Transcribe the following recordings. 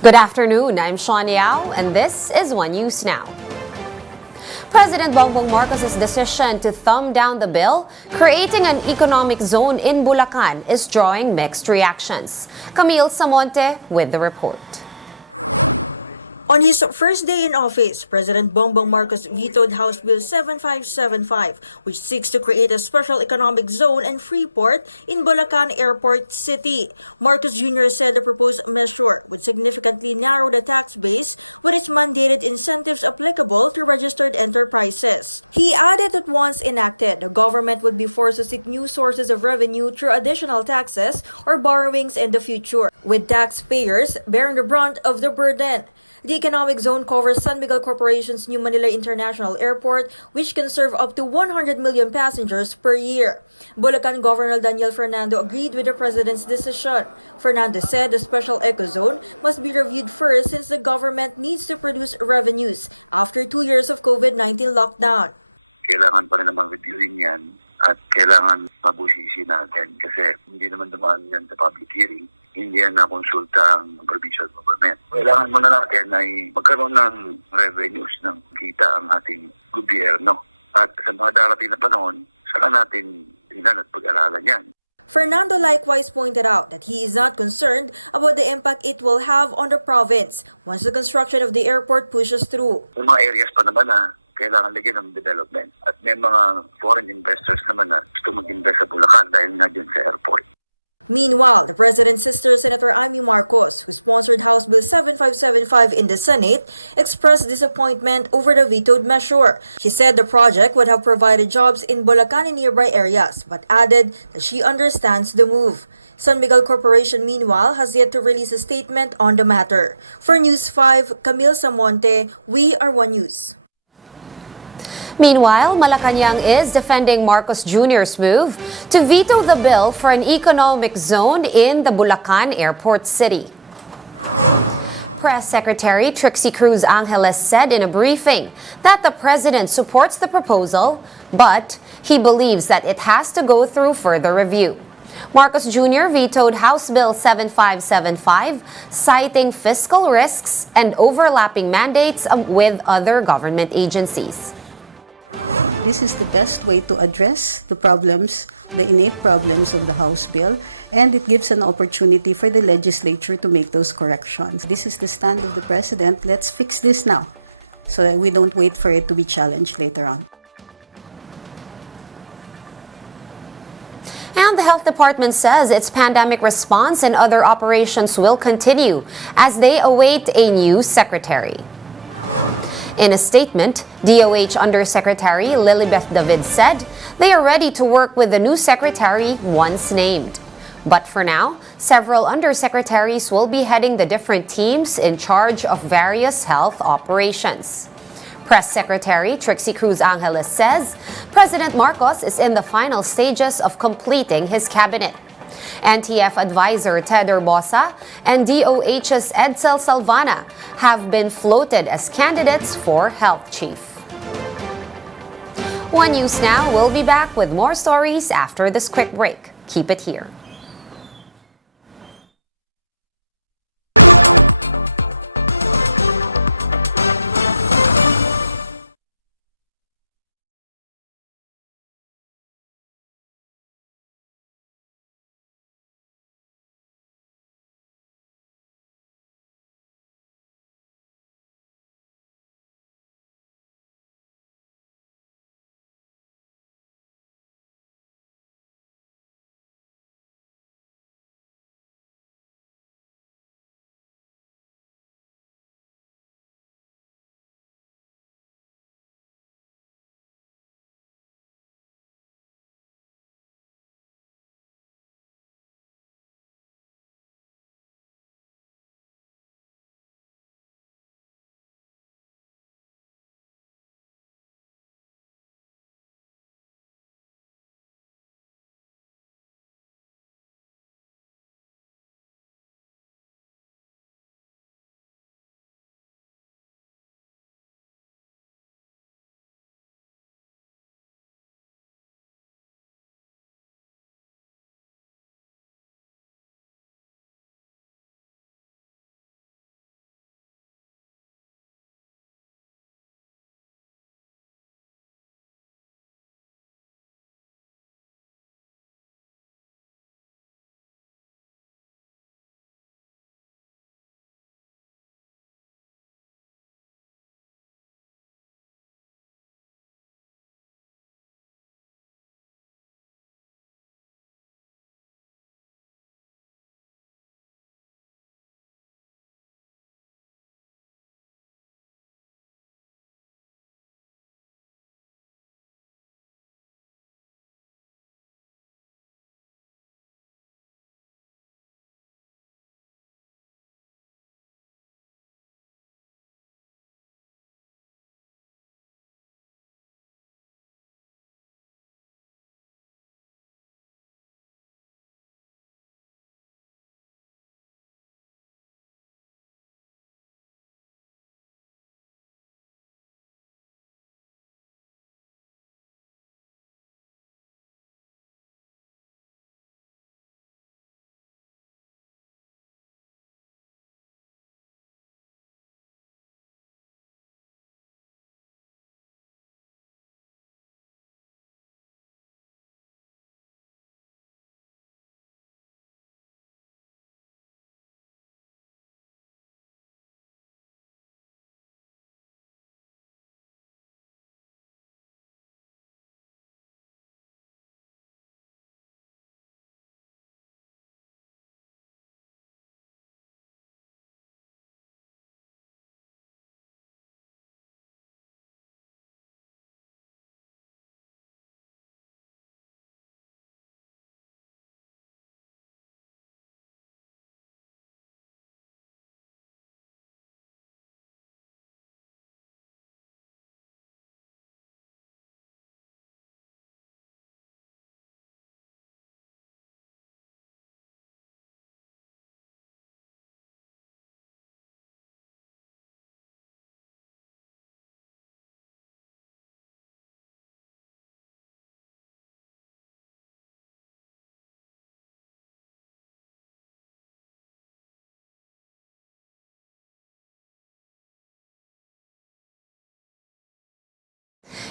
Good afternoon, I'm Sean Yao, and this is One News Now. President Bongbong Marcos's decision to thumb down the bill, creating an economic zone in Bulacan, is drawing mixed reactions. Camille Samonte with the report. On his first day in office, President Bongbong Marcos vetoed House Bill 7575, which seeks to create a special economic zone and free port in Bulacan Airport City. Marcos Jr. said the proposed measure would significantly narrow the tax base with its mandated incentives applicable to registered enterprises. He added that once enacted, the government would be forced to seek new sources of revenue through additional taxes or borrowings in the future, with taxpayers bearing the brunt of the burden. The economic zone covers San Miguel Corporation's New Manila International Airport, which can serve up to 100 million passengers per year. Bulacan Governor Daniel Fernando agreed with the president's decision. Fernando said the special ecozone must be reviewed first since the government needs to produce revenues after 2 years of COVID-19 lockdown. Kailangan pa rin naman reviewin yan at kailangan mabusisi natin kasi hindi naman dumaan yan sa public hearing. Hindi yan nakonsulta ang provincial government. Kailangan muna natin ay magkaroon ng revenues ng kita ang ating gobyerno. At sa mga darating na panahon, saka natin tingnan at pag-aralan yan. Fernando likewise pointed out that he is not concerned about the impact it will have on the province once the construction of the airport pushes through. May mga areas pa naman na kailangan lagyan ng development. At may mga foreign investors naman na gusto mag-invest sa Bulacan dahil nga dyan sa airport. Meanwhile, the president's sister, Senator Amy Marcos, who sponsored House Bill 7575 in the Senate, expressed disappointment over the vetoed measure. She said the project would have provided jobs in Bulacan and nearby areas, but added that she understands the move. San Miguel Corporation, meanwhile, has yet to release a statement on the matter. For News 5, Camille Samonte, we are One News. Meanwhile, Malacanang is defending Marcos Jr.'s move to veto the bill for an economic zone in the Bulacan Airport City. Press Secretary Trixie Cruz Angeles said in a briefing that the president supports the proposal, but he believes that it has to go through further review. Marcos Jr. vetoed House Bill 7575, citing fiscal risks and overlapping mandates with other government agencies. This is the best way to address the problems, the innate problems of the House bill, and it gives an opportunity for the legislature to make those corrections. This is the stand of the president. Let's fix this now so that we don't wait for it to be challenged later on. And the health department says its pandemic response and other operations will continue as they await a new secretary. In a statement, DOH Undersecretary Lilibeth David said they are ready to work with the new secretary once named. But for now, several undersecretaries will be heading the different teams in charge of various health operations. Press Secretary Trixie Cruz Angeles says President Marcos is in the final stages of completing his cabinet. NTF advisor Ted Herbosa and DOH's Edsel Salvana have been floated as candidates for health chief. One News Now will be back with more stories after this quick break. Keep it here.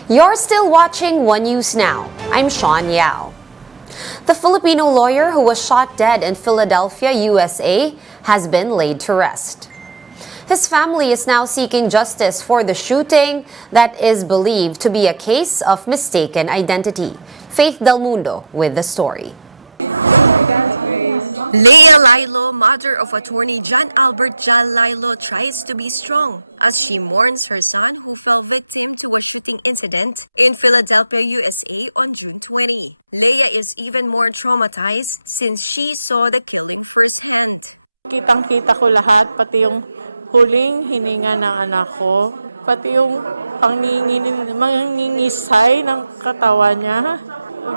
You're still watching One News Now. I'm Sean Yao. The Filipino lawyer who was shot dead in Philadelphia, USA, has been laid to rest. His family is now seeking justice for the shooting that is believed to be a case of mistaken identity. Faith Del Mundo with the story. Leia Lilo, mother of attorney John Albert Jal Lilo, tries to be strong as she mourns her son who fell victim to a shooting incident in Philadelphia, USA on June 20. Leia is even more traumatized since she saw the killing firsthand. Kitang-kita ko lahat, pati yung huling hininga ng anak ko, pati yung mangingisay ng katawan niya.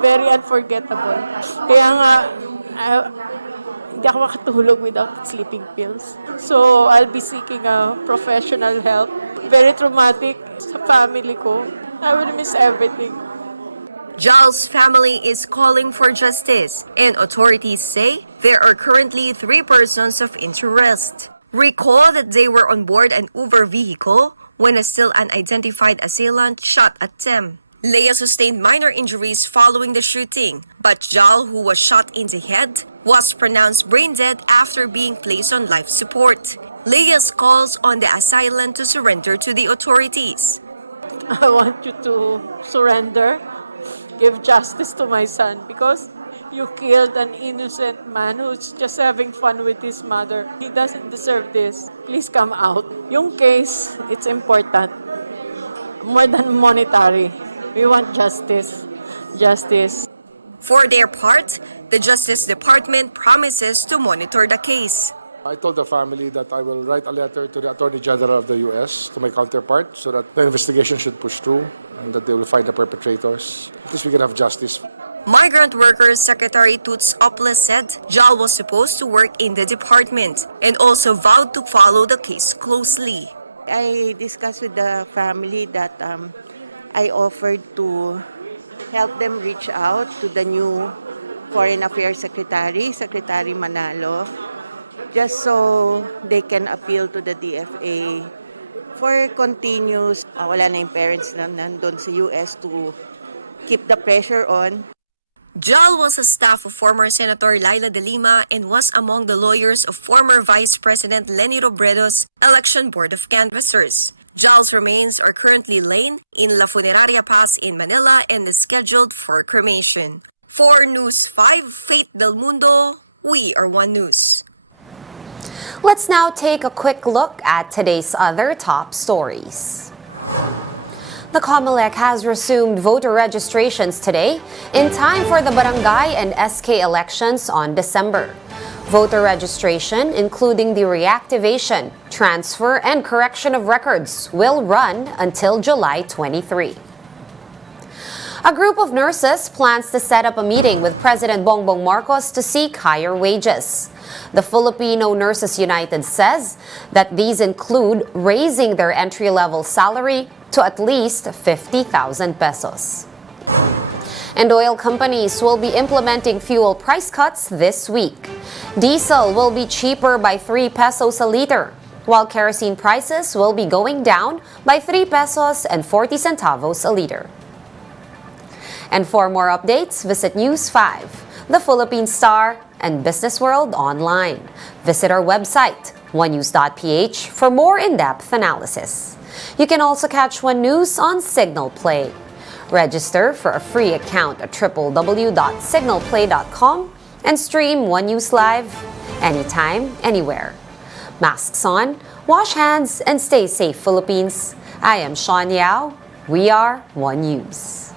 Very unforgettable. Kaya nga, hindi ako makatulog without sleeping pills. So, I'll be seeking professional help. Very traumatic sa family ko. I will miss everything. Jal's family is calling for justice, and authorities say there are currently 3 persons of interest. Recall that they were on board an Uber vehicle when a still unidentified assailant shot at them. Leia sustained minor injuries following the shooting, but Jal, who was shot in the head, was pronounced brain dead after being placed on life support. Leia's calls on the assailant to surrender to the authorities. I want you to surrender, give justice to my son, because you killed an innocent man who's just having fun with his mother. He doesn't deserve this. Please come out. Yung case, it's important. More than monetary. We want justice. Justice. For their part, the Justice Department promises to monitor the case. I told the family that I will write a letter to the Attorney General of the U.S., to my counterpart, so that the investigation should push through and that they will find the perpetrators. At least we can have justice. Migrant Workers Secretary Toots Oples said Jal was supposed to work in the department and also vowed to follow the case closely. I discussed with the family that I offered to help them reach out to the new Foreign Affairs Secretary, Secretary Manalo, just so they can appeal to the DFA for continuous, wala na yung parents na nandun sa US to keep the pressure on. Jal was a staff of former Senator Laila de Lima and was among the lawyers of former Vice President Leni Robredo's Election Board of Canvassers. Jal's remains are currently laid in La Funeraria Pass in Manila and is scheduled for cremation. For News 5, Faith Del Mundo, we are One News. Let's now take a quick look at today's other top stories. The COMELEC has resumed voter registrations today in time for the barangay and SK elections on December. Voter registration, including the reactivation, transfer, and correction of records, will run until July 23. A group of nurses plans to set up a meeting with President Bongbong Marcos to seek higher wages. The Filipino Nurses United says that these include raising their entry-level salary to at least 50,000 pesos. And oil companies will be implementing fuel price cuts this week. Diesel will be cheaper by 3 pesos a liter, while kerosene prices will be going down by 3 pesos and 40 centavos a liter. And for more updates, visit News 5, The Philippine Star, and Business World online. Visit our website, onenews.ph, for more in-depth analysis. You can also catch One News on Signal Play. Register for a free account at www.signalplay.com and stream One News live anytime, anywhere. Masks on, wash hands, and stay safe, Philippines. I am Sean Yao. We are One News.